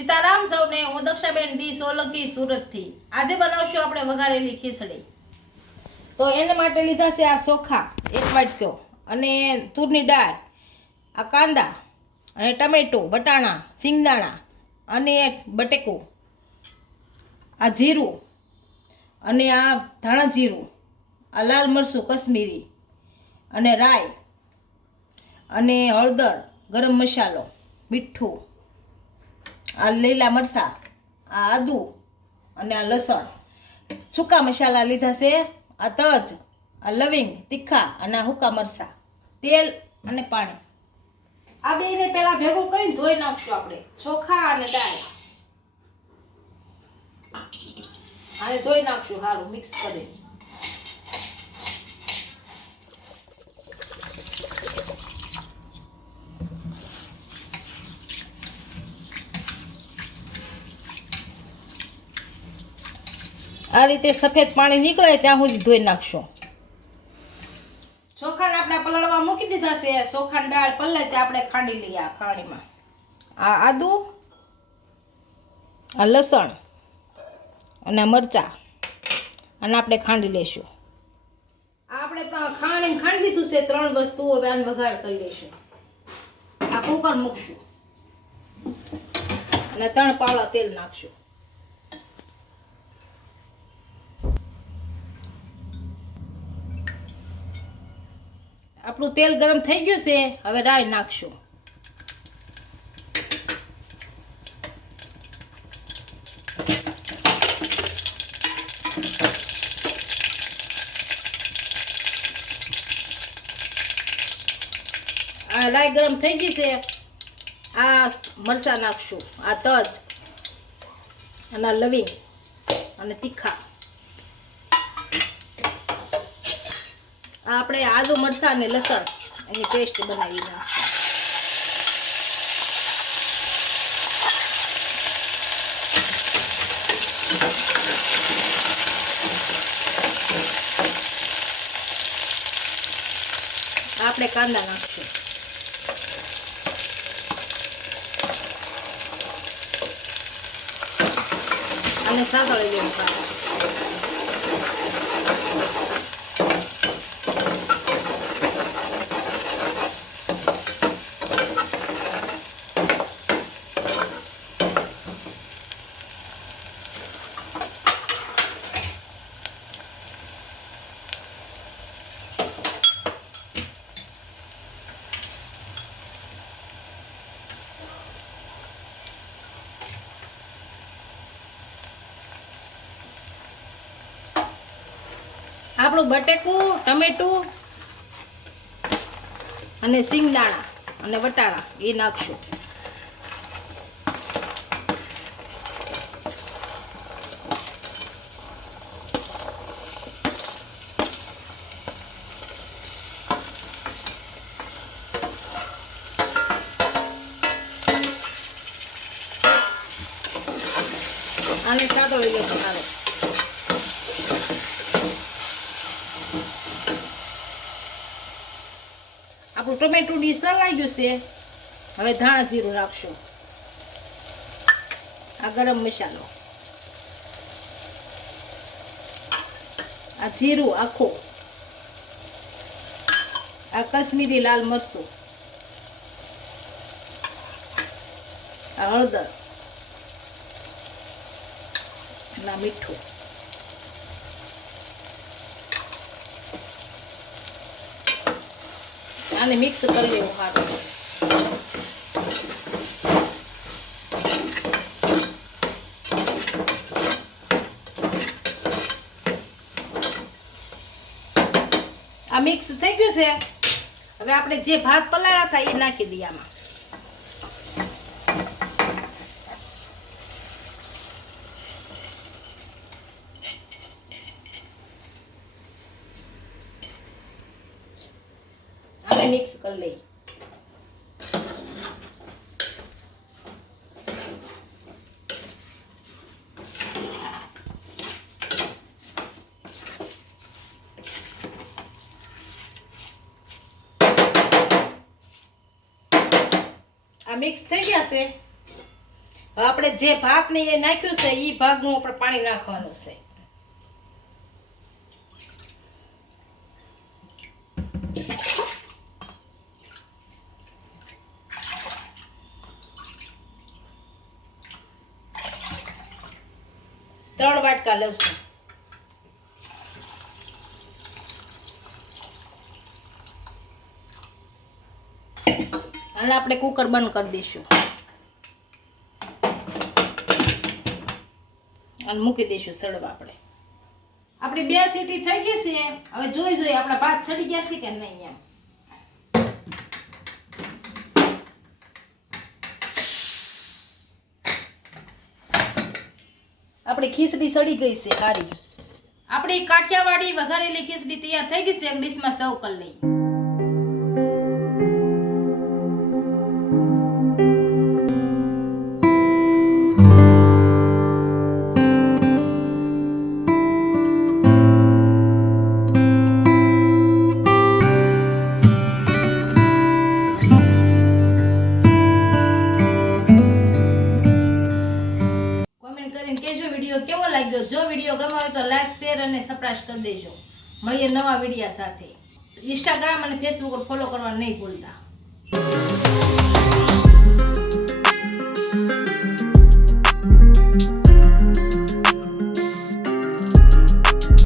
સીતારામ સૌને, હું દક્ષાબેન ડી સોલંકી સુરતથી. આજે બનાવશું આપણે વઘારેલી ખીચડી. તો એને માટે લીધા છે આ ચોખા 1 વાટકો, અને તુરની દાળ, આ કાંદા અને ટમેટો, બટાણા, સિંગદાણા અને બટેકું, આ જીરું અને આ ધાણા જીરું, આ લાલ મરચું કશ્મીરી અને રાઈ અને હળદર, ગરમ મસાલો, મીઠું, આ લીલા મરચાં, આ આદુ અને આ લસણ. સૂકા મસાલા લીધા છે આ તજ, આ લવિંગ, તીખા અને આ સૂકા મરચાં, તેલ અને પાણી. આ બેને પહેલા ભેગું કરીને ધોઈ નાખશું આપણે, ચોખા અને દાળ. આને ધોઈ નાખશું સારું મિક્સ કરી. આ રીતે સફેદ પાણી નીકળે ત્યાં સુધી ધોઈ નાખશો. ચોખાને આપણે પલાળવા મૂકી દીધા છે. ચોખાની દાળ પલળે ત્યાં આપણે ખાંડી લઈએ. આ ખાણીમાં આ આદુ, આ લસણ અને મરચાં અને આપણે ખાંડી લઈશું. આપણે તો ખાંડી દીધું છે 3 વસ્તુઓ. હવે આને વઘાર કરી લઈશું. આ કુકર મૂકશું અને 3 પાવડા તેલ નાખશું. આપણું તેલ ગરમ થઈ ગયું છે. હવે રાઈ નાખશું. આ રાઈ ગરમ થઈ ગઈ છે. આ મરચાં નાખશું, આ તજ અને આ લવિંગ અને તીખા. આપણે આદુ, મરચાં અને લસણ એની પેસ્ટ બનાવી નાખશું. આપણે કાંદા નાખશું અને સાતળી લેવું કાંદા. આપણું બટેકું, ટમેટું અને સિંગદાણા અને વટાણા એ નાખશું. આને સાતળી લેશું સારું. આપણું ટમેટું ડીશ લાગી ગયું છે. હવે ધાણા જીરું નાખશું, આ ગરમ મસાલો, આ જીરું આખું, આ કશ્મીરી લાલ મરચું, આ હળદર ના મીઠું. આને મિક્સ કરી લેવું સારું. આ મિક્સ થઈ ગયું છે. હવે આપણે જે ભાત પલાળ્યા હતા એ નાખી દઈએ આમાં. મિક્સ કરી લઈ. આ મિક્સ થઈ ગયા છે. હવે આપણે જે ભાત ને એ નાખ્યું છે એ ભાગનું આપણે પાણી નાખવાનું છે. ત્રણ વાટકા લવશું. અને આપણે કુકર બંધ કરી દઈશું અને મૂકી દઈશું સડવા. આપણી 2 સીટી થઈ ગઈ છે. હવે જોઈ આપણા ભાત સડી ગયા છે કે નહીં એમ. આપણી ખીચડી સડી ગઈ છે સારી. આપણી કાઠિયાવાડી વઘારેલી ખીચડી તૈયાર થઈ ગઈ છે. એક ડીશમાં સર્વ કરી લઈએ. વિડીયો કેવો લાગ્યો? જો વિડીયો ગમ્યો હોય તો લાઈક, શેર અને સબસ્ક્રાઇબ કરી દેજો. મળીએ નવા વિડીયો સાથે. ઇન્સ્ટાગ્રામ અને ફેસબુક પર ફોલો કરવા નહીં ભૂલતા.